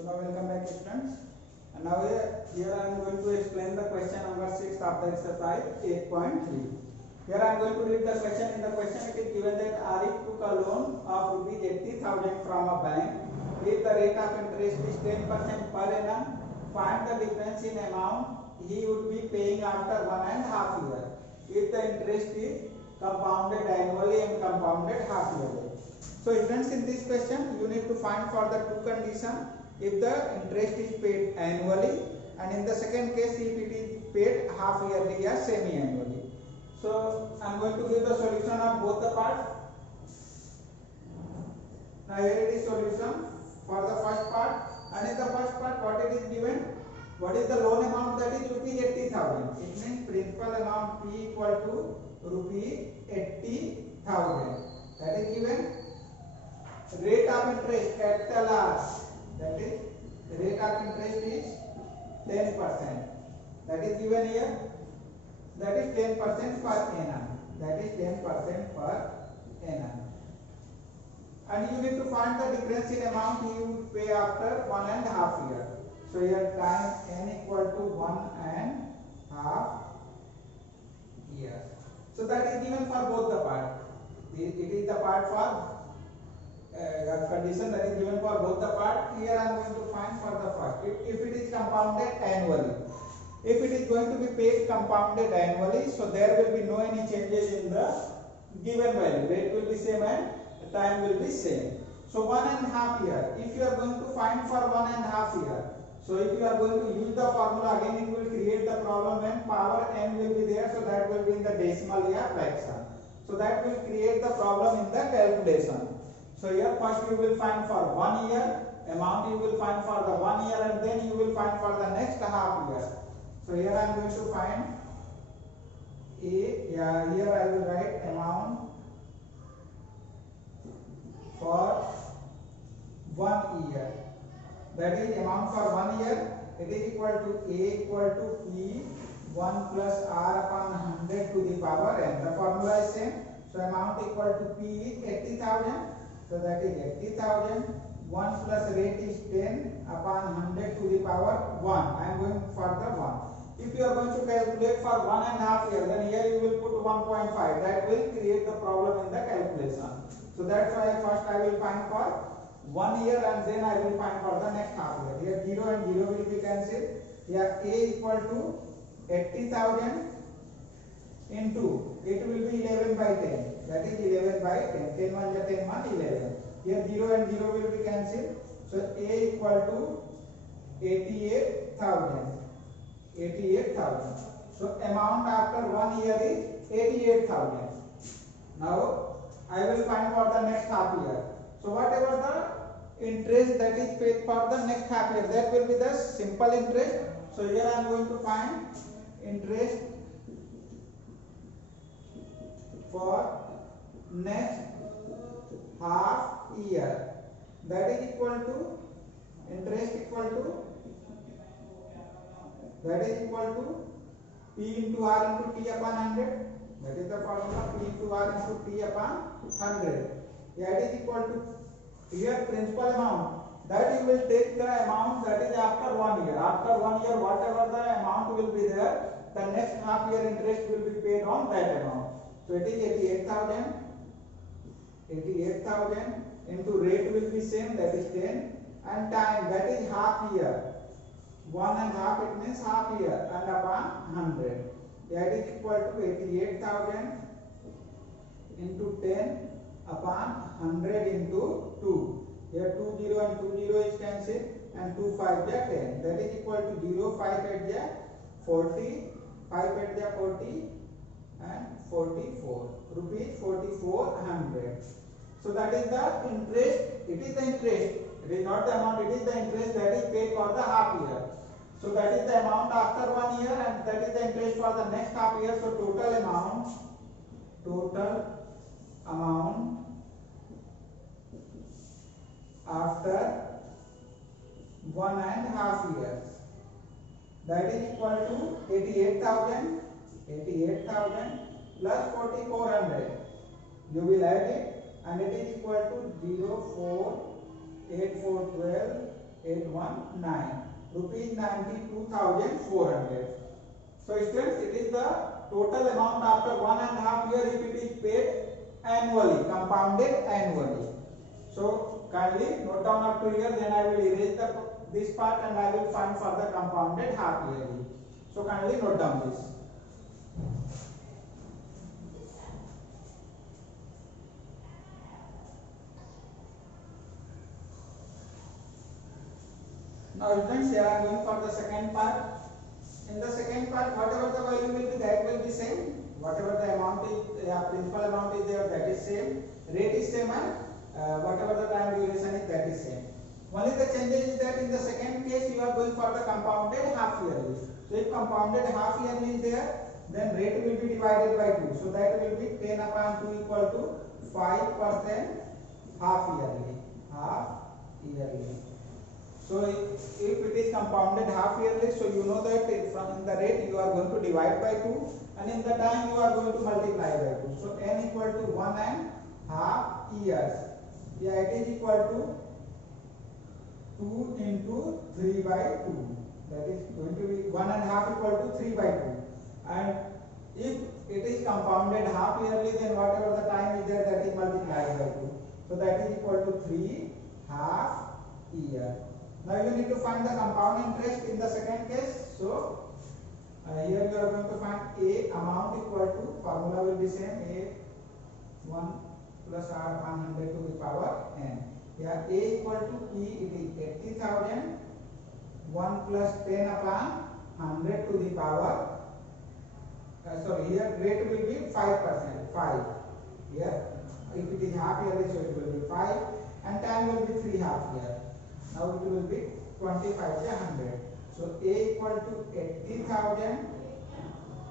So now welcome back students. And now here I am going to explain the question number 6 of the exercise 8.3. Here I am going to read the question. In the question it is given that Arif took a loan of rupees 80,000 from a bank. If the rate of interest is 10% per annum, find the difference in amount he would be paying after 1.5 years. If the interest is compounded annually and compounded half yearly. So friends, in this question you need to find for the two conditions. If the interest is paid annually, and in the second case if it is paid half yearly or semi-annually. So I am going to give the solution of both the parts. Now here it is solution for the first part, and in the first part what it is given, what is the loan amount, that is rupees 80,000. It means principal amount P equal to rupees 80,000. That is given. Rate of interest capital R, that is rate of interest is 10%. That is given here. That is 10% per annum. That is 10% per annum. And you need to find the difference in amount you would pay after 1.5 years. So here time n equal to 1.5 years. So that is given for both the part. It is the part for condition that is given for both the part. Here I am going to find for the first. If it is compounded annually, if it is going to be paid compounded annually, so there will be no any changes in the given value. Rate will be same and time will be same. So 1.5 year. If you are going to find for 1.5 year, so if you are going to use the formula again, it will create the problem when power n will be there. So that will be in the decimal or fraction. So that will create the problem in the calculation. So here first you will find for 1 year, amount you will find for the 1 year, and then you will find for the next half year. So here I am going to find here I will write amount for 1 year. That is amount for 1 year. It is equal to A equal to P 1 plus R upon 100 to the power n. The formula is same. So amount equal to P is 80,000. So that is 80,000. 1 plus rate is 10 upon 100 to the power 1. I am going for the 1. If you are going to calculate for 1.5 years, then here you will put 1.5. That will create the problem in the calculation. So that's why first I will find for 1 year, and then I will find for the next half year. Here 0 and 0 will be cancelled. Here A equal to 80,000 into, it will be 11 by 10. That is 11 by 10. 10 1 is 10 1, 11. Here 0 and 0 will be cancelled. So A equal to 88,000. 88,000. So amount after 1 year is 88,000. Now I will find for the next half year. So whatever the interest that is paid for the next half year, that will be the simple interest. So here I am going to find interest for next half year. That is equal to interest equal to, that is equal to P into R into T upon 100. That is the formula, P into R into T upon 100. That is equal to, here principal amount, that you will take the amount that is after 1 year. After 1 year, whatever the amount will be there, the next half year interest will be paid on that amount. So it is 88,000. 88,000 into rate will be same, that is 10, and time, that is half year. 1.5 it means half year, and upon 100. That is equal to 88,000 into 10 upon 100 into 2. Here 2 0 and 2 0 is cancelled, and 2 5 is 10. That is equal to 0 5 8 is 40, 5 8 is 40, and 44 rupees 4400. So that is the interest. It is the interest. It is not the amount. It is the interest that is paid for the half year. So that is the amount after 1 year, and that is the interest for the next half year. So total amount after 1.5 years, that is equal to 88,000. 88,000 plus 4400. You will add it, and it is equal to 0 4 8 4 12 819 rupees 92,400. So students, it is the total amount after 1.5 years if it is paid annually, compounded annually. So kindly note down up to here, then I will erase this part and I will find for the compounded half yearly. So kindly note down this. Now students, here I am going for the second part. In the second part, whatever the value will be, that will be same. Whatever the amount is, principal amount is there, that is same. Rate is same, and whatever the time duration is, that is same. Only the changes is that in the second case, you are going for the compounded half yearly. So if compounded half yearly is there, then rate will be divided by 2. So that will be 10 upon 2 equal to 5% half yearly. Half yearly. So if it is compounded half yearly, so you know that from the rate you are going to divide by 2, and in the time you are going to multiply by 2. So n equal to 1.5 years. Yeah, it is equal to 2 into 3 by 2. That is going to be 1.5 equal to 3 by 2. And if it is compounded half yearly, then whatever the time is there, that is multiplied by 2. So that is equal to 3 half year. Now you need to find the compound interest in the second case. So here you are going to find A amount equal to, formula will be same, A1 plus R 100 to the power n. Here A equal to P, it is 80,000, 1 plus 10 upon 100 to the power, sorry, here rate will be 5%, 5. Here if it is half yearly, so it will be 5, and time will be 3 half year. Now it will be 25 to 100. So A equal to 80,000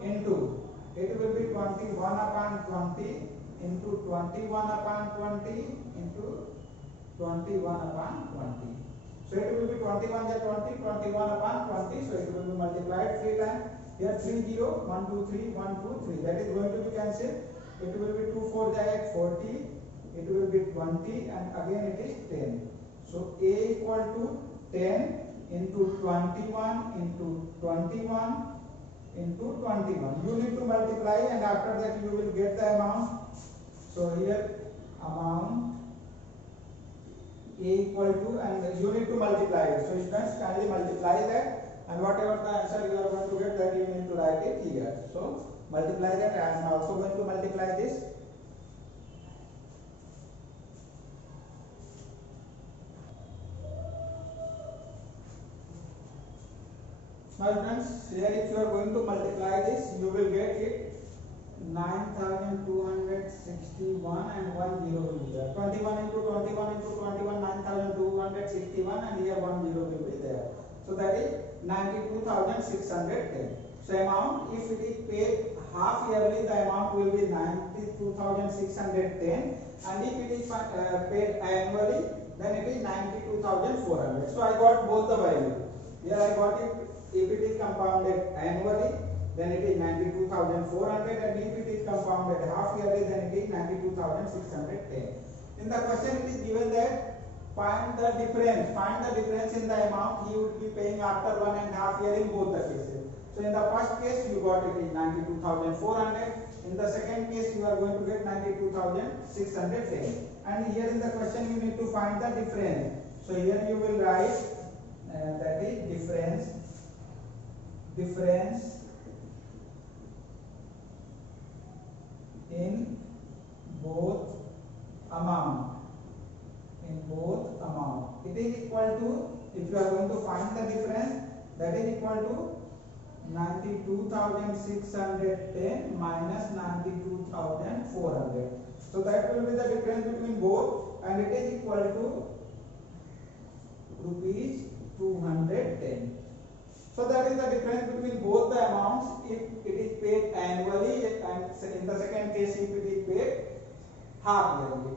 into, it will be 21 upon 20 into 21 upon 20 into 21 upon 20. So it will be 21 to 20, 21 upon 20. So it will be multiplied 3 times. Here 3 0, 1 2 3, 1 2 3. That is going to be cancelled. It will be 2 4 40. It will be 20, and again it is 10. So A equal to 10 into 21 into 21 into 21. You need to multiply, and after that you will get the amount. So here amount A equal to, and you need to multiply it. So students, kindly multiply that, and whatever the answer you are going to get, that you need to write it here. So multiply that. I am also going to multiply this. Now friends, here if you are going to multiply this, you will get it 9,261 and 1 0 will be there. 21 into 21 into 21, 9,261, and here 1 0 will be there. So that is 92,610. So amount, if it is paid half yearly, the amount will be 92,610, and if it is paid annually, then it is 92,400. So I got both the value. Here I got it. If it is compounded annually, then it is 92,400, and if it is compounded half yearly, then it is 92,610. In the question it is given that find the difference in the amount he would be paying after 1.5 years in both the cases. So in the first case you got it is 92,400. In the second case you are going to get 92,610. And here in the question you need to find the difference. So here you will write that is difference in both amount. It is equal to, if you are going to find the difference, that is equal to 92,610 minus 92,400. So that will be the difference between both, and it is equal to rupees 210. So that is the difference between both the amounts if it is paid annually, and in the second case if it is paid half yearly.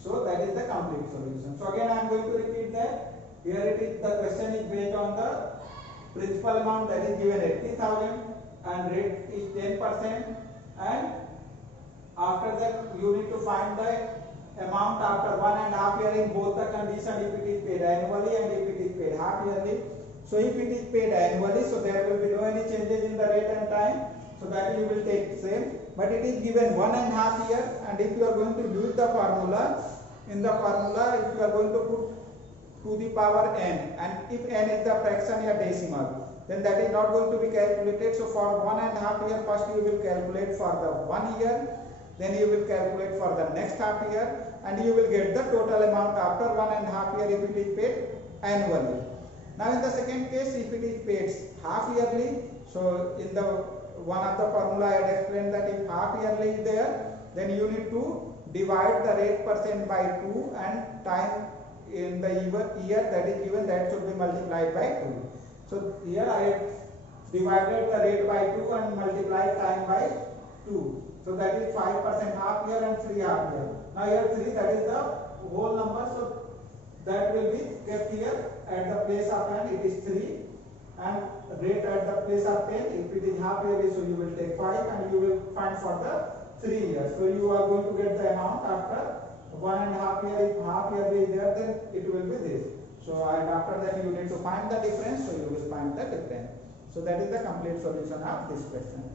So that is the complete solution. So again I am going to repeat that. Here it is, the question is based on the principal amount that is given 80,000 and rate is 10%, and after that you need to find the amount after 1.5 year in both the condition, if it is paid annually and if it is paid half yearly. So if it is paid annually, so there will be no any changes in the rate and time, so that you will take same. But it is given 1.5 year, and if you are going to use the formula, in the formula if you are going to put to the power n, and if n is the fraction or decimal, then that is not going to be calculated. So for 1.5 year, first you will calculate for the 1 year, then you will calculate for the next half year, and you will get the total amount after 1.5 year if it is paid annually. Now in the second case, if it is paid half yearly, so in the one of the formula I had explained that if half yearly is there, then you need to divide the rate percent by 2 and time in the year that is given, that should be multiplied by 2. So here I have divided the rate by 2 and multiplied time by 2. So that is 5% half year and 3 half year. Now here 3, that is the whole number, so that will be kept here at the place of n, it is 3, and rate at the place of 10. If it is half yearly, so you will take 5 and you will find for the 3 years. So you are going to get the amount after 1.5 year. If half yearly is there, then it will be this. So and after that you need to find the difference, so you will find the difference. So that is the complete solution of this question.